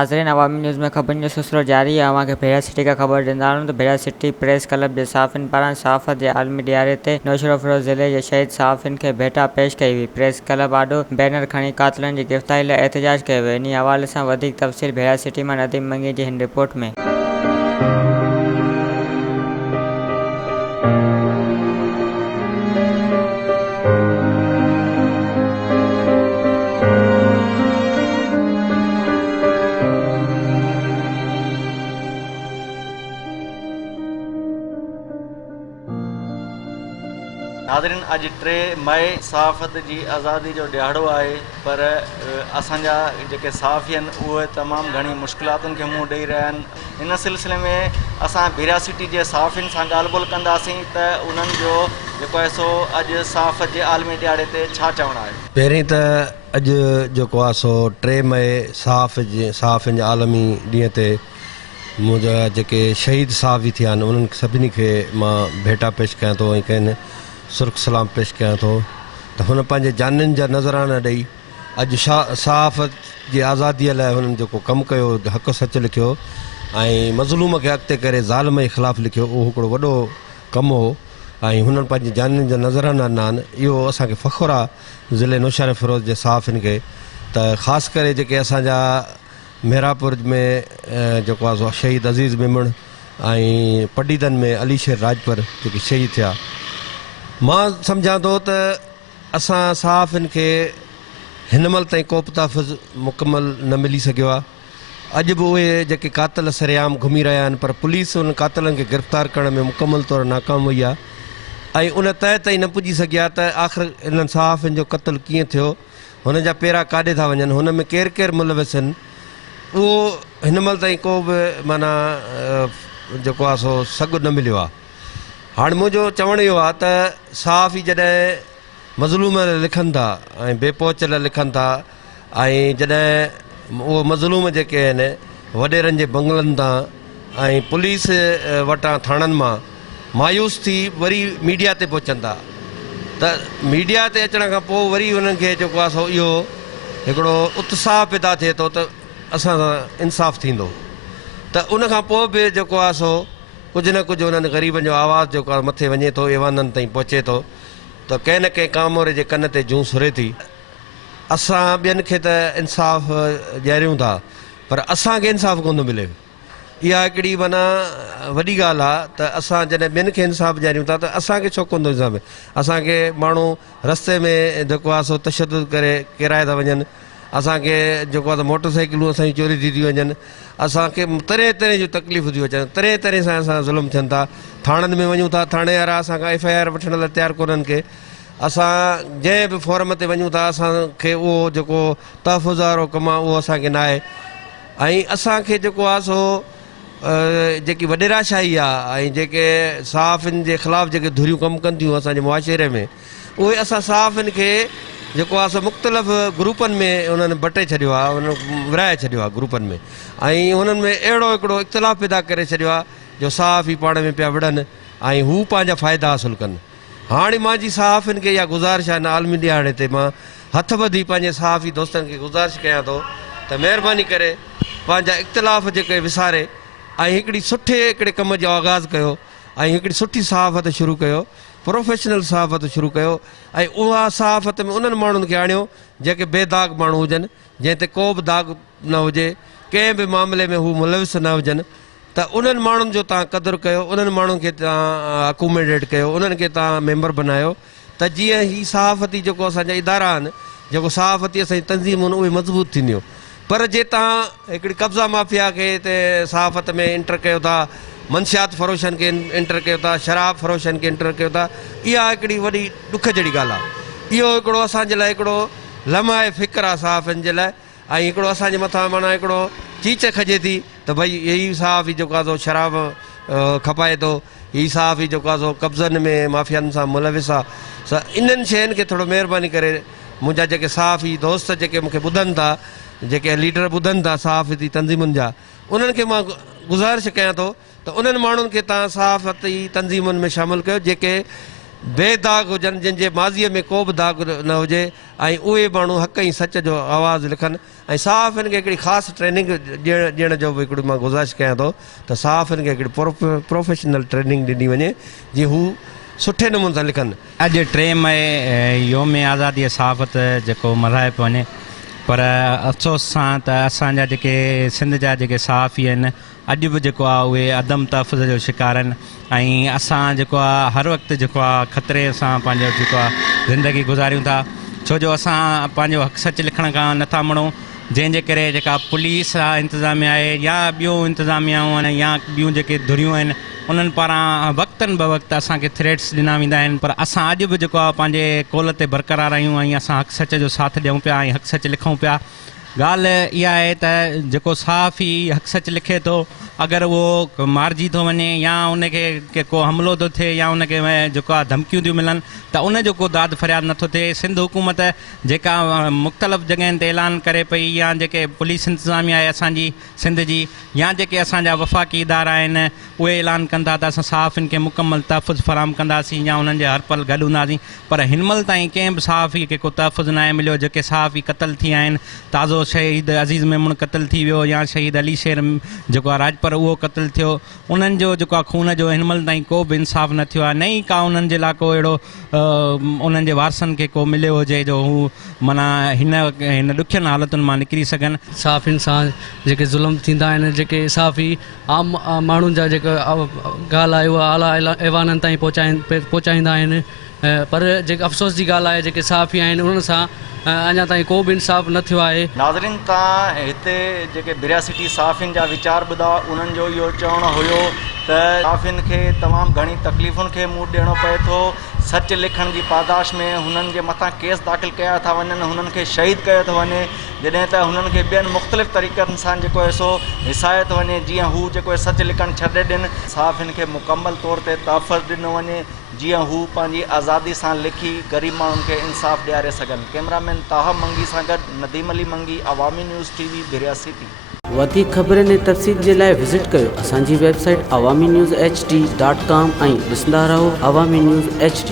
नाज़रीन, अवामी न्यूज़ में ख़बर जो सिलसिलो जारी है। अवां खे बेड़ा सिटी का ख़बर ॾींदा आहियूं। बेड़ा सिटी प्रेस क्लब जे सहाफ़ियुनि पारां सहाफ़त जे आलमी ॾियारे ते नौशरो फिरोज़ ज़िले जे शहीद सहाफ़ियुनि खे भेटा पेश कई हुई। प्रेस क्लब आॾो बैनर खणी क़ातिलनि जी गिरफ़्तारी लाइ एहतिजाज कयो वियो। इन हवाले सां वधीक तफ़सील बेड़ा सिटी मां नदीम मंगी जी हिन रिपोर्ट में। नाज़रीन, अॼु 3 मई सहाफ़त जी आज़ादी जो ॾियारो आहे, पर असांजा जेके सहाफ़ी आहिनि उहे तमामु घणी मुश्किलातुनि खे मुंहुं ॾेई रहिया आहिनि। इन सिलसिले में असां बेड़ा सिटी जे सहाफ़ियुनि सां ॻाल्हि ॿोल कंदासीं त उन्हनि जो जेको आहे सो अॼु सहाफ़त जे आलमी ॾियारे ते छा चवणु आहे। पहिरीं त अॼु जेको आहे सो 3 मई सहाफ़ियुनि जे आलमी ॾींहं ते मुंहिंजा जेके शहीद सहाफ़ी थिया आहिनि उन्हनि सभिनी खे मां भेटा पेश कयां थो ऐं कंहिं सुर्ख सलाम पेश कयां थो त हुन पंहिंजे जाननि जा नज़राना ॾेई अॼु सहाफ़त जी आज़ादीअ लाइ हुननि जेको कमु कयो, हक़ सच लिखियो ऐं मज़लूम खे अॻिते करे ज़ालिम जे ख़िलाफ़ु लिखियो, उहो हिकिड़ो वॾो कमु हो ऐं हुननि पंहिंजे जाननि जा नज़राना ॾिना आहिनि। इहो असांखे फ़ख़ुरु आहे ज़िले नौशहर फिरोज़ जे सहाफ़ियुनि खे। त ख़ासि करे जेके असांजा मेहरापुर में जेको आहे शहीद अज़ीज़ मेमण ऐं पटीदन में अली शेर राजपर जेके शहीद थिया, मां सम्झां थो त असां सहाफ़ियुनि खे हिन महिल ताईं को बि तहफ़ुज़ मुकमल न मिली सघियो आहे। अॼु बि उहे जेके क़ातिल सरेआम घुमी रहिया आहिनि, पर पुलिस उन क़ातिलनि खे गिरफ़्तार करण में मुकमल तौरु नाकाम वई आहे ऐं उन तइ ताईं न पुॼी सघिया त आख़िर इन्हनि सहाफ़ियुनि जो क़त्लु कीअं थियो, हुन जा पेरा काॾे था वञनि, हुन में केरु केरु मुलविस आहिनि, उहो हिन महिल ताईं को बि माना जेको आहे सो सॻु न मिलियो आहे। हाणे मुंहिंजो चवणु इहो आहे त सहाफ़ी जॾहिं मज़लूम लिखनि था ऐं बेपहुच लाइ लिखनि था ऐं जॾहिं उहो मज़लूम जेके आहिनि वॾेरनि जे बंगलनि तां ऐं पुलिस वटां थाणनि मां मायूस थी वरी मीडिया ते पहुचनि था, त मीडिया ते अचण खां पोइ वरी उन्हनि खे जेको आहे सो इहो हिकिड़ो उत्साह पैदा थिए थो त असां सां इंसाफ़ु थींदो, त उनखां पोइ बि जेको आहे सो कुझु न कुझु उन्हनि ग़रीबनि जो आवाज़ु जेको आहे मथे वञे थो, एवाननि ताईं पहुचे थो, त कंहिं न कंहिं कामोरे जे कन ते जूं सुरे थी। असां ॿियनि खे त इंसाफ़ ॾियारियूं था, पर असांखे इंसाफ़ कोन थो मिले। इहा हिकिड़ी माना वॾी ॻाल्हि आहे त असां जॾहिं ॿियनि खे इंसाफ़ ॾियारियूं था त असांखे छो कोन थो इंसाफ़ मिले। असांखे माण्हू रस्ते में जेको आहे सो तशदुद करे किराए था वञनि, असांखे जेको आहे मोटर साइकिलूं असांजी चोरी थी वञनि, असांखे तरह तरह जूं तकलीफ़ूं थियूं अचनि, तरह तरह सां असां ज़ुल्म थियनि था। थाणनि में वञूं था, थाणे वारा असांखां FIR वठण लाइ तयारु कोन्हनि के, असां जंहिं बि फोरम ते वञूं था असांखे उहो जेको तहफ़ुज़ वारो कमु आहे उहो असांखे न आहे ऐं असांखे जेको आहे सो जेकी वॾेराशाही आहे ऐं जेके सहाफ़ियुनि जे ख़िलाफ़ु जेके धुरियूं कमु कनि थियूं असांजे मुआशिरे में, उहे असां सहाफ़ियुनि खे जेको आहे सो मुख़्तलिफ़ ग्रुपनि में उन्हनि बटे छॾियो आहे, उन्हनि विराए छॾियो आहे ग्रुपनि में ऐं उन्हनि में अहिड़ो हिकिड़ो इख़्तिलाफ़ पैदा करे छॾियो आहे जो सहाफ़ी पाण में पिया विढ़नि ऐं हू पंहिंजा फ़ाइदा हासिलु कनि। हाणे मुंहिंजी सहाफ़ियुनि खे इहा गुज़ारिश आहे, आलमी ॾियारे ते मां हथ ॿधी पंहिंजे सहाफ़ी दोस्तनि खे गुज़ारिश कयां थो त महिरबानी करे पंहिंजा इख़्तिलाफ़ जेके विसारे ऐं हिकिड़े कम जो आगाज़ कयो ऐं हिकिड़ी सुठी सहाफ़त शुरू कयो, प्रोफेशनल सहाफ़त शुरू कयो ऐं उहा सहाफ़त में उन्हनि माण्हुनि खे आणियो जेके बेदाग़ माण्हू हुजनि, जंहिं ते को बि दाग़ न हुजे, कंहिं बि मामले में हू मुलविस न हुजनि, त उन्हनि माण्हुनि जो तव्हां क़दुरु कयो, उन्हनि माण्हुनि खे तव्हां अकोमोडेट कयो, उन्हनि खे तव्हां मेंबर बनायो, त जीअं ही सहाफ़ती जेको असांजा इदारा आहिनि, जेको सहाफ़ती असांजी तंज़ीमूं आहिनि, उहे मज़बूत थींदियूं। पर जे तव्हां हिकिड़ी कब्ज़ा माफ़िया खे हिते सहाफ़त में इंटर कयो था, मंशियात फ़रोशनि खे इंटर कयो था, शराब फ़रोशनि खे इंटर कयो था, इहा हिकिड़ी वॾी ॾुख जहिड़ी ॻाल्हि आहे। इहो हिकिड़ो असांजे लाइ हिकिड़ो लम्हाए फ़िक्र आहे सहाफ़ियुनि जे लाइ ऐं हिकिड़ो असांजे मथां माना हिकिड़ो चीच खजे थी त भई इहो सहाफ़ी जेको आहे सो शराब खपाए थो, हीउ सहाफ़ी जेको आहे सो कब्ज़नि में माफ़ियानि सां मुलविस आहे। इन्हनि शयुनि खे थोरो महिरबानी करे मुंहिंजा जेके सहाफ़ी दोस्त जेके मूंखे ॿुधनि था, जेके लीडर ॿुधनि था सहाफ़ती तंज़ीमुनि जा, उन्हनि खे मां गुज़ारिश कयां थो त उन्हनि माण्हुनि खे तव्हां सहाफ़ती तंज़ीमुनि में शामिलु कयो जेके बेदाग हुजनि, जंहिंजे माज़ीअ में को बि दाग न हुजे, ऐं उहे माण्हू हक़ ऐं सच जो आवाज़ु लिखनि। ऐं साफ़ हिन खे हिकिड़ी ख़ासि ट्रेनिंग ॾियण जो बि हिकिड़ी मां गुज़ारिश कयां थो त साफ़ हिन खे हिकिड़ी प्रोफेशनल ट्रेनिंग ॾिनी वञे जीअं हू सुठे नमूने सां लिखनि। अॼु 3 मई योम आज़ादी सहाफ़त जेको मल्हाए पियो वञे, पर अफ़सोस सां त असांजा जेके सिंध जा जेके सहाफ़ी आहिनि अॼु बि जेको आहे उहे अदम तहफ़ुज़ जो शिकार आहिनि। ऐं असां जेको आहे हर वक़्तु जेको आहे ख़तरे सां पंहिंजो जेको आहे ज़िंदगी गुज़ारियूं था, छो जो असां पंहिंजो हक़ सच लिखण खां नथा मुड़ूं, जंहिंजे करे जेका पुलिस आहे इंतिज़ामिया आहे या ॿियूं इंतिज़ामियाऊं आहिनि या ॿियूं जेके धुरियूं आहिनि उन्हनि पारां वक़्तनि ब वक़्तु असांखे थ्रेट्स ॾिना वेंदा आहिनि। पर असां अॼु बि जेको आहे पंहिंजे कोल ते बरक़रार आहियूं ऐं असां हक़ सच जो साथ ॾियूं पिया ऐं हक़ सच लिखूं पिया। ॻाल्हि इहा आहे त जेको सहाफ़ी हक़ सच लिखे थो, अगरि उहो मारिजी थो वञे या उनखे के को हमिलो थो थिए या उनखे जेको आहे धमकियूं थियूं मिलनि त उनजो को दाद फ़रियाद नथो थिए। सिंध हुकूमत जेका मुख़्तलिफ़ जॻहियुनि ते ऐलान करे पई, या जेके पुलिस इंतिज़ामिया आहे असांजी सिंध जी, या जेके असांजा वफ़ाक़ी इदारा आहिनि उहे ऐलान कनि था त असां सहाफ़ियुनि खे मुकमल तहफ़ुज़ फ़राहम कंदासीं या उन्हनि जे हर पल गॾु हूंदासीं। पर हिन महिल ताईं कंहिं बि सहाफ़ी खे को तहफ़ुज़ न आहे मिलियो। जेके सहाफ़ी क़तल थी आहिनि, ताज़ो शहीद अज़ीज़ मेमून क़तल थी वियो या शहीद अली शेर जेको आहे राजपर उहो क़तल थियो, उन्हनि जो जेको आहे खून जो हिन महिल ताईं को बि इंसाफ़ न थियो आहे। न ई का उन्हनि जे लाइ को अहिड़ो उन्हनि जे वारसनि खे को मिलियो हुजे जो हू माना हिन ॾुखियनि हालतुनि मां निकिरी सघनि। सहाफ़ियुनि सां जेके ज़ुल्म थींदा आहिनि, जेके सहाफ़ी आम माण्हुनि जा जेका ॻाल्हि आहे उहा आला ऐवाननि ताईं पहुचाईंदा आहिनि, पर जेके अफ़सोस जी ॻाल्हि आहे जेके सहाफ़ी आहिनि उन्हनि सां अञा ताईं को बि इंसाफ़ न थियो आहे। नाज़रीन, तव्हां हिते जेके 82 सहाफ़ियुनि जा वीचार ॿुधा, उन्हनि जो इहो चवणु हुयो त सहाफ़ियुनि खे तमामु घणी तकलीफ़ुनि खे मुंहुं ॾियणो पए थो। सच लिखण जी पादाश में हुननि जे मथां केस दाख़िल कया था वञनि, हुननि खे शहीद कयो थो वञे, जॾहिं त हुननि खे ॿियनि मुख़्तलिफ़ तरीक़नि सां जेको आहे सो हिसायो थो वञे जीअं हू जेको आहे सच लिखणु छॾे ॾियनि। सहाफ़ियुनि खे मुकमल तौर ते तहफ़ुज़ ॾिनो वञे जीअं हू पंहिंजी आज़ादी सां लिखी ग़रीब माण्हुनि खे इंसाफ़ ॾियारे सघनि। कैमरामैन ताहा मंगी सां गॾु नदीम अली मंगी, अवामी न्यूज़ TV, बिरियासिटी। वधीक ख़बरनि ऐं तफ़सील जे लाइ विज़िट कयो असांजी वेबसाइट awamiNewsHD.com ऐं ॾिसंदा रहो अवामी न्यूज़ HD।